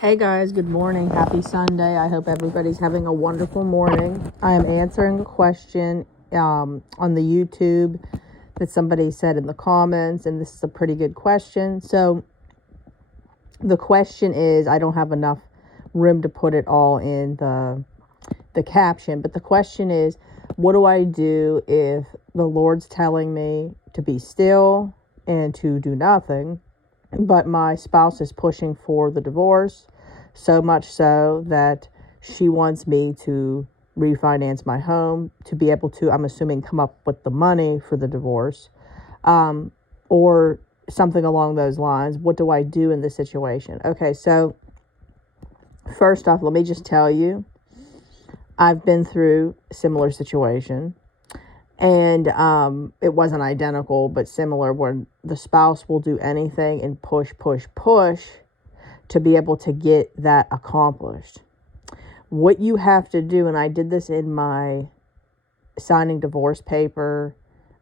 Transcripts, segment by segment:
Hey guys, good morning. Happy Sunday. I hope everybody's having a wonderful morning. I am answering a question on the YouTube that somebody said in the comments, and this is a pretty good question. So the question is, I don't have enough room to put it all in the caption, but the question is, what do I do if the Lord's telling me to be still and to do nothing, but my spouse is pushing for the divorce, so much so that she wants me to refinance my home to be able to, I'm assuming, come up with the money for the divorce, or something along those lines. What do I do in this situation? Okay, so first off, let me just tell you, I've been through a similar situation. And it wasn't identical, but similar, where the spouse will do anything and push to be able to get that accomplished. What you have to do, and I did this in my signing divorce paper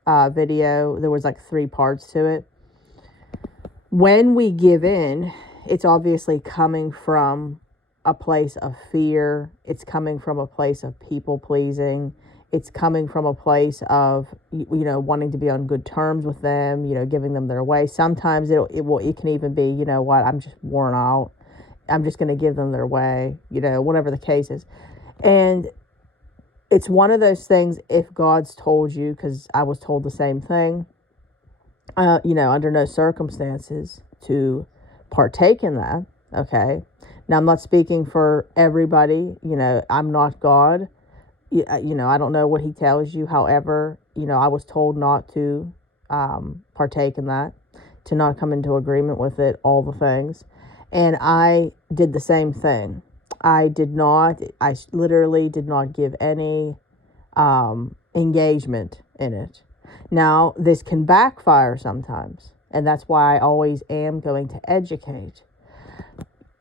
video, there was like 3 parts to it. When we give in, it's obviously coming from a place of fear. It's coming from a place of people pleasing. It's coming from a place of, wanting to be on good terms with them, giving them their way. Sometimes it can even be, I'm just worn out. I'm just going to give them their way, whatever the case is. And it's one of those things, if God's told you, because I was told the same thing, under no circumstances to partake in that. Okay. Now, I'm not speaking for everybody. I'm not God. I don't know what he tells you. However, I was told not to partake in that, to not come into agreement with it, all the things. And I did the same thing. I literally did not give any engagement in it. Now, this can backfire sometimes, and that's why I always am going to educate.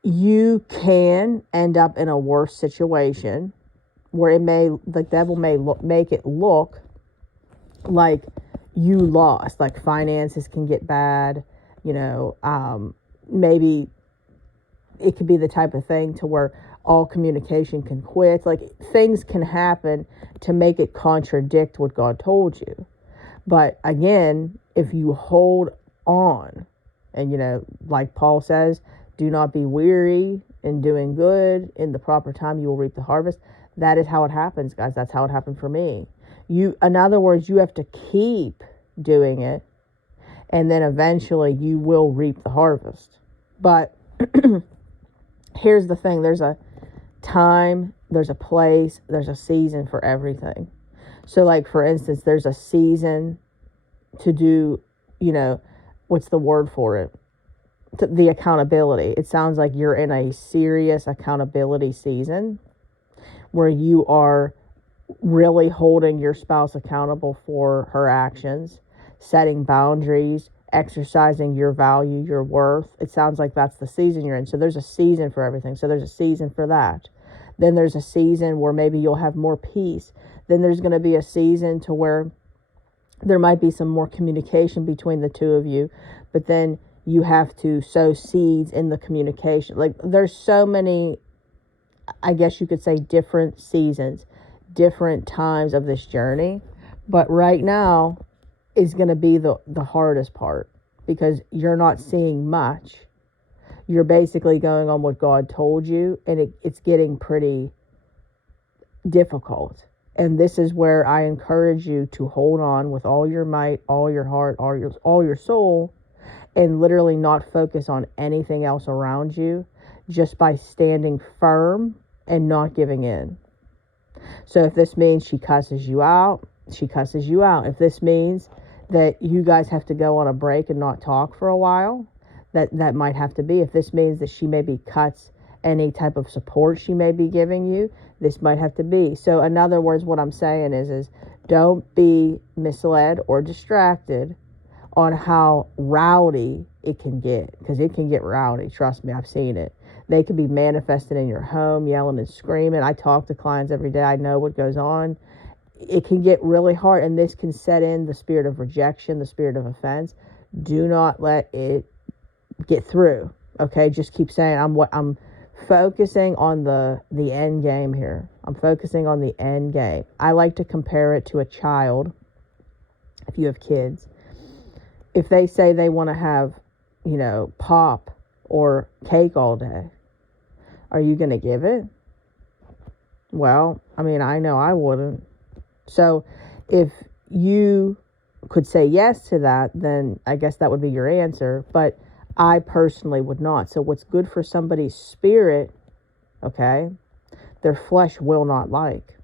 You can end up in a worse situation where the devil may make it look like you lost, like finances can get bad, maybe it could be the type of thing to where all communication can quit. Like, things can happen to make it contradict what God told you. But again, if you hold on and, like Paul says, do not be weary in doing good. In the proper time, you will reap the harvest. That is how it happens, guys. That's how it happened for me. In other words, you have to keep doing it, and then eventually you will reap the harvest. But here's the thing. There's a time, there's a place, there's a season for everything. So, like, for instance, there's a season to do, what's the word for it? The accountability. It sounds like you're in a serious accountability season where you are really holding your spouse accountable for her actions, setting boundaries, exercising your value, your worth. It sounds like that's the season you're in. So there's a season for everything. So there's a season for that. Then there's a season where maybe you'll have more peace. Then there's going to be a season to where there might be some more communication between the two of you, but then you have to sow seeds in the communication. Like, there's so many, I guess you could say, different seasons, different times of this journey. But right now is going to be the hardest part, because you're not seeing much. You're basically going on what God told you, and it's getting pretty difficult. And this is where I encourage you to hold on with all your might, all your heart, all your soul, and literally not focus on anything else around you, just by standing firm and not giving in. So if this means she cusses you out, she cusses you out. If this means that you guys have to go on a break and not talk for a while, that might have to be. If this means that she maybe cuts any type of support she may be giving you, this might have to be. So in other words, what I'm saying is don't be misled or distracted on how rowdy it can get, because it can get rowdy. Trust me, I've seen it. They could be manifested in your home, yelling and screaming. I talk to clients every day. I know what goes on. It can get really hard, and this can set in the spirit of rejection, the spirit of offense. Do not let it get through. Okay, just keep saying, I'm focusing on the end game here. I'm focusing on the end game. I like to compare it to a child. If you have kids, if they say they want to have, pop or cake all day, are you going to give it? Well, I mean, I know I wouldn't. So if you could say yes to that, then I guess that would be your answer. But I personally would not. So what's good for somebody's spirit, okay, their flesh will not like.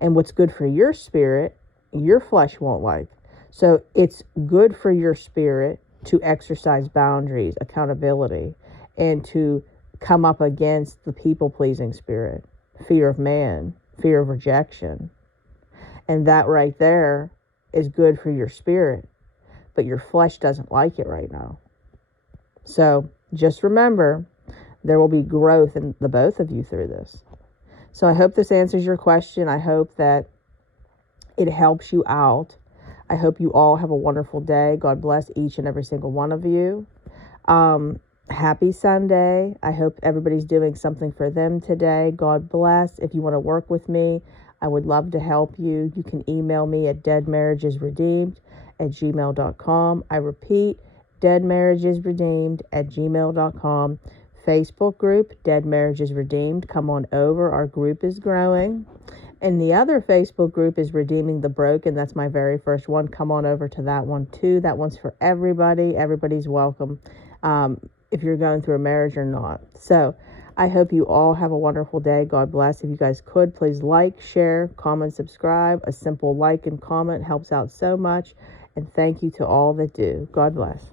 And what's good for your spirit, your flesh won't like. So it's good for your spirit to exercise boundaries, accountability, and to come up against the people-pleasing spirit, fear of man, fear of rejection. And that right there is good for your spirit, but your flesh doesn't like it right now. So just remember, there will be growth in the both of you through this. So I hope this answers your question. I hope that it helps you out. I hope you all have a wonderful day. God bless each and every single one of you. Happy Sunday. I hope everybody's doing something for them today. God bless. If you want to work with me, I would love to help you. You can email me at deadmarriagesredeemed@gmail.com. I repeat, deadmarriagesredeemed@gmail.com. Facebook group, Dead Marriages Redeemed. Come on over. Our group is growing. And the other Facebook group is Redeeming the Broken. That's my very first one. Come on over to that one too. That one's for everybody. Everybody's welcome. If you're going through a marriage or not. So I hope you all have a wonderful day. God bless. If you guys could, please like, share, comment, subscribe. A simple like and comment helps out so much. And thank you to all that do. God bless.